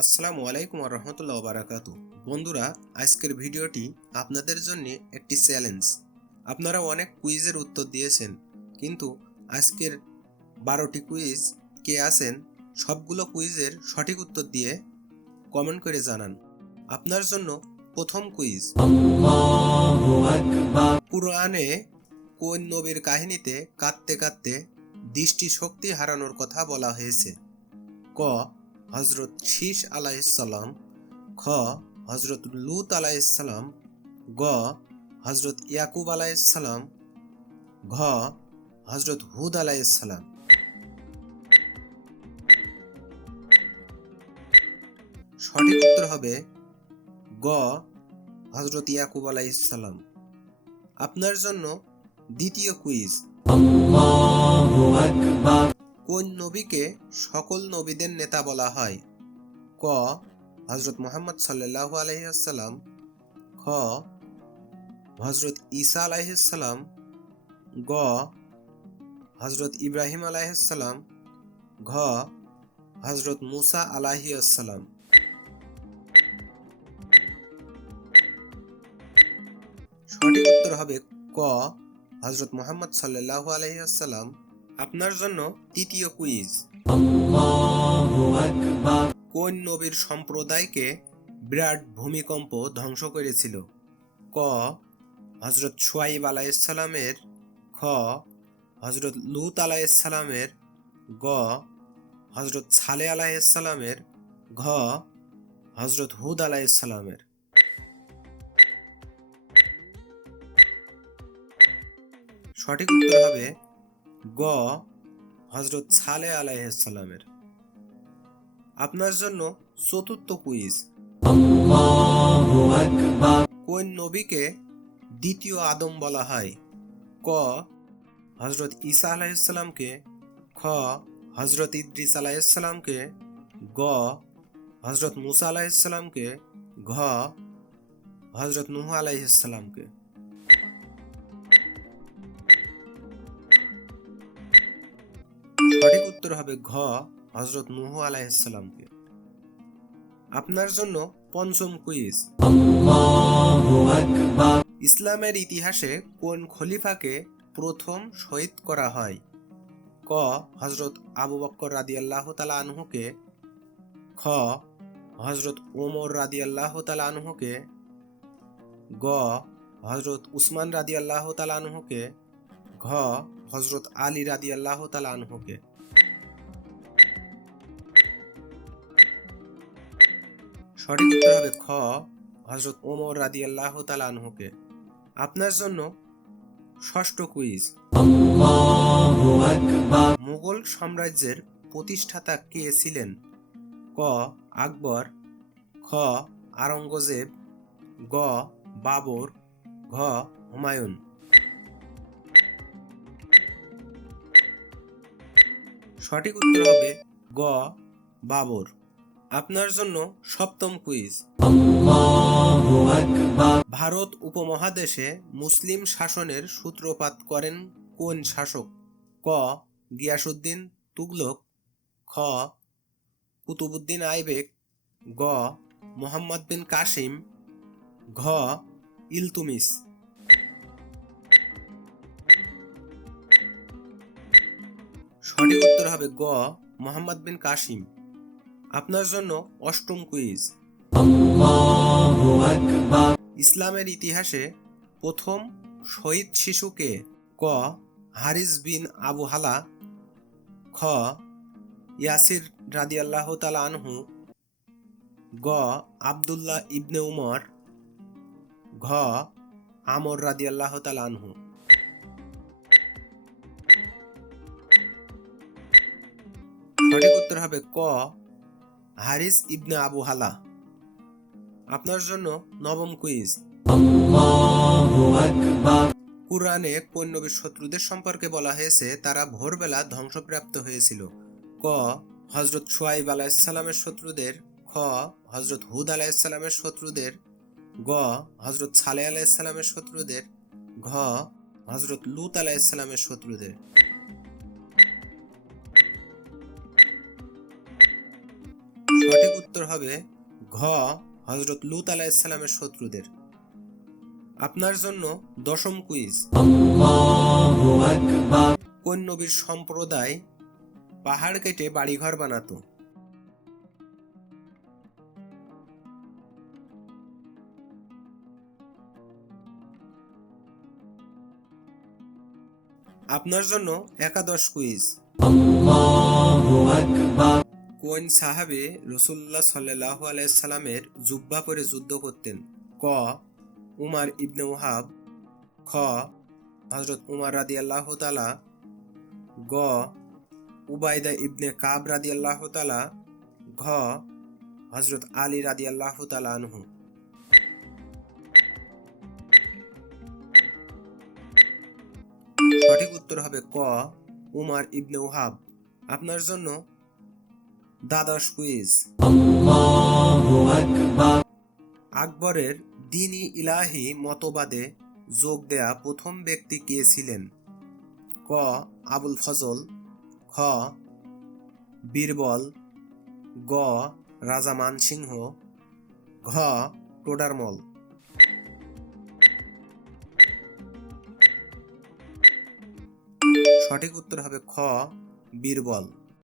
আসসালামু আলাইকুম রহমতুল্লাহ বারাকাত বন্ধুরা আজকের ভিডিওটি আপনাদের জন্য একটি চ্যালেঞ্জ। আপনারা অনেক কুইজের উত্তর দিয়েছেন কিন্তু আজকের বারোটি কুইজ কে আছেন সবগুলো কুইজের সঠিক উত্তর দিয়ে কমেন্ট করে জানান। আপনার জন্য প্রথম কুইজ। কুরআনে কোন নবীর কাহিনীতে কাঁদতে কাঁদতে দৃষ্টি শক্তি হারানোর কথা বলা হয়েছে। ক হজরত শীষ আলাইসাল্লাম খ হজরত লুত আলাইসাল্লাম গ হজরত ইয়াকুব আলাইসাল্লাম ঘ হজরত হুদ আলাইসাল্লাম সঠিক উত্তর হবে গ হজরত ইয়াকুব আলাইসাল্লাম আপনার জন্য দ্বিতীয় কুইজ কোন নবীকে সকল নবীদের নেতা বলা হয়? ক হজরত মোহাম্মদ সাল্লাহ আলহিহাসাল্লাম খ হজরত ঈসা আলাইসাল্লাম গ হজরত ইব্রাহিম আলাইসাল্লাম ঘ হজরত মুসা আলাহিসাল্লাম সঠিক উত্তর হবে ক হজরত মোহাম্মদ সাল্লাহ আলহিহাসাল্লাম আপনার জন্য তৃতীয় কুইজ কোন নবীর সম্প্রদায়কে বিরাট ভূমিকম্প ধ্বংস করেছিল? ক হজরত সোয়াইব আলাইসালামের খ হজরত লুত আলাইসালামের গ হজরত সালে আলাইসালামের ঘ হজরত হুদ আলাইসালামের সঠিক উত্তর হবে গ হজরত সালে আলাইসালামের আপনার জন্য চতুর্থ কুইজ। কোন নবীকে দ্বিতীয় আদম বলা হয়? ক হজরত ঈসা আলাইসালামকে খ হজরত ইদ্রিস আলাইসালামকে গ হজরত মুসা আলাইসালামকে ঘ হজরত নুহ আলাইসালামকে উত্তর হবে ঘ হজরত নুহ আলাইসালামকে আপনার জন্য পঞ্চম কুইজ। ইসলামের ইতিহাসে কোন খলিফাকে প্রথম শহীদ করা হয়? ক হজরত আবু বক্কর রাদি আল্লাহ তালা আনহুকে। খ হজরত ওমর রাদি আল্লাহ তালা আনহুকে। গ হজরত উসমান রাদি আল্লাহ তালা আনহুকে। ঘ হজরত আলী রাদি আল্লাহ তালা আনহুকে। সঠিক উত্তর হবে খ হজরত ওমর রাদি আল্লাহ তালা আনহুকে। আপনার জন্য ষষ্ঠ কুইজ। মুঘল সাম্রাজ্যের প্রতিষ্ঠাতা কে ছিলেন? ক আকবর। খ আরঙ্গজেব গ বাবর। ঘ হুমায়ুন। সঠিক উত্তর হবে গ বাবর। আপনার জন্য সপ্তম কুইজ। ভারত উপমহাদেশে মুসলিম শাসনের সূত্রপাত করেন কোন শাসক? ক গিয়াসুদ্দিন তুগলক। খ কুতুবুদ্দিন আইবেক। গ মোহাম্মদ বিন কাসিম। ঘ ইলতুমিস। সঠিক উত্তর হবে গ মোহাম্মদ বিন কাসিম। আপনার জন্য অষ্টম কুইজ ইসলামের ইতিহাসে প্রথম শহীদ শিশুকে ক হারিস বিন আবু হালা খ ইয়াসির রাদি আল্লাহ তালা আনহু গ আবদুল্লাহ ইবনে উমর ঘ আমর রাদি আল্লাহ তালা আনহু। সঠিক উত্তর হবে ক হারিস ইবনে আবু হালা। আপনার জন্য নবম কুইজ। কুরআনে কোন নবীর শত্রুদের সম্পর্কে বলা হয়েছে তারা ভোরবেলা ধ্বংসপ্রাপ্ত হয়েছিল। ক হজরত সোয়াইব আলাইসাল্লামের শত্রুদের। খ হজরত হুদ আলাইসাল্লামের শত্রুদের। গ হজরত সালে আলাইসাল্লামের শত্রুদের। ঘ হজরত লুত আলাইসাল্লামের শত্রুদের। উত্তর হবে ঘ হজরত লুত আলাইসাল্লামের শত্রুদের। আপনার জন্য দশম কুইজ। কোন নবীর সম্প্রদায় পাহাড় কেটে বাড়িঘর বানাতো? আপনার জন্য একাদশ কুইজ। কোন সাহাবে রসুল্লাহ সাল্লাহ আলাইসাল্লামের জুব্বা পরে যুদ্ধ করতেন? ক, উমার ইবনে ওহাব খ হজরত উমার রাদি আল্লাহ তালা গ, উবায়দা ইবনে কাব রাদি আল্লাহ তালা ঘ হজরত আলী রাদি আল্লাহ তালা আনহু। সঠিক উত্তর হবে ক, উমার ইবনে ওহাব আপনার জন্য দ্বাদশ কুইজ আকবরের দিনী ইলাহি মতবাদে যোগ দেয়া প্রথম ব্যক্তি কে ছিলেন? ক. আবুল ফজল খ. বীরবল গ. রাজা মানসিংহ ঘ. টোডারমল সঠিক উত্তর হবে খ. বীরবল।